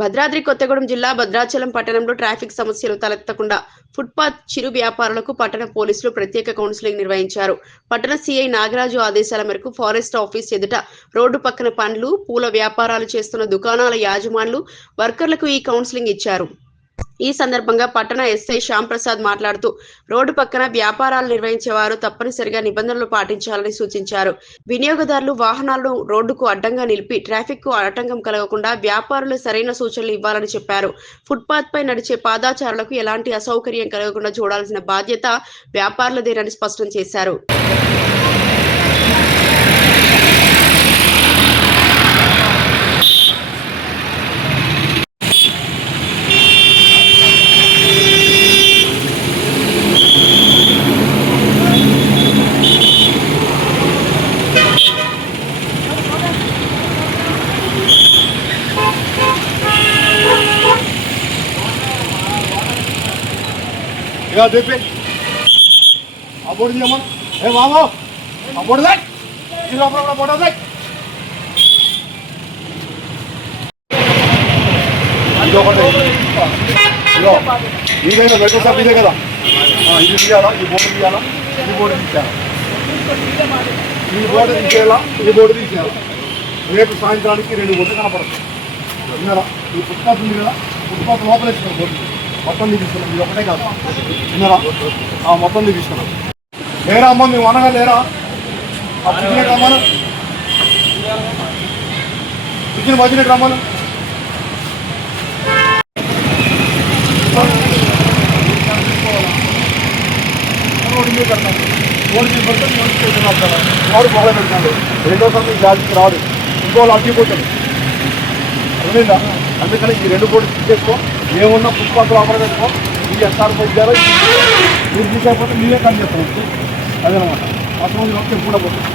భద్రాద్రి కొత్తగూడెం జిల్లా భద్రాచలం పట్టణంలో ట్రాఫిక్ సమస్యలు తలెత్తకుండా ఫుట్పాత్ చిరు వ్యాపారులకు పట్టణ పోలీసులు ప్రత్యేక కౌన్సిలింగ్ నిర్వహించారు. పట్టణ సీఐ నాగరాజు ఆదేశాల మేరకు ఫారెస్ట్ ఆఫీస్ ఎదుట రోడ్డు పక్కన పండ్లు, పూల వ్యాపారాలు చేస్తున్న దుకాణాల యాజమానులు, వర్కర్లకు ఈ కౌన్సిలింగ్ ఇచ్చారు. ఈ సందర్భంగా పట్టణ ఎస్ఐ శ్యామ్ ప్రసాద్ మాట్లాడుతూ రోడ్డు పక్కన వ్యాపారాలు నిర్వహించేవారు తప్పనిసరిగా నిబంధనలు పాటించాలని సూచించారు. వినియోగదారులు వాహనాలను రోడ్డుకు అడ్డంగా నిలిపి ట్రాఫిక్ కు ఆటంకం కలగకుండా వ్యాపారులు సరైన సూచనలు ఇవ్వాలని చెప్పారు. ఫుట్పాత్ పై నడిచే పాదాచారులకు ఎలాంటి అసౌకర్యం కలగకుండా చూడాల్సిన బాధ్యత వ్యాపారులదేనని స్పష్టం చేశారు. या देख बोर्ड दिया मन हे वाह बोर्ड देख इधर अपना बोर्ड देख इधर बैठो सब इधर करा ఇది తీయాలా ఈ బోర్డు తీయాలా ఈ బోర్డు తీసేయాలా ఈ బోర్డు తీసేయాలా రేపు సాయంత్రానికి 2 బోర్డు కనపడుతుంది విన్నారా ఈ ఫుట్పాత్ ఉంది కదా ఫుట్పాత్ లోపల వేసుకున్నాం బోర్డు మొత్తం తీపిస్తున్నాం ఇది ఒకటే కాదు విన్నారా మొత్తం తీపిస్తున్నాం లేరా అమ్మ మేము అనగా లేరా పిచ్చినట్టు రమ్మను వచ్చినట్టు రమ్మను వాడు బాగా పెడతాడు రెండోసారి జాతికి రాడు ఇంకోళ్ళు అడ్డిపోతాడు అర్థమైందా అందుకని ఈ 2 బోర్డు తీసేసుకో ఏమున్నా ఫుట్పాత్లో అమలు పెట్టుకో ఈ ఎస్ఆర్ పోయారో మీరు తీసేకపోతే మీరే కానీ చెప్తాను అదనమాట అసలు కూడా పోతుంది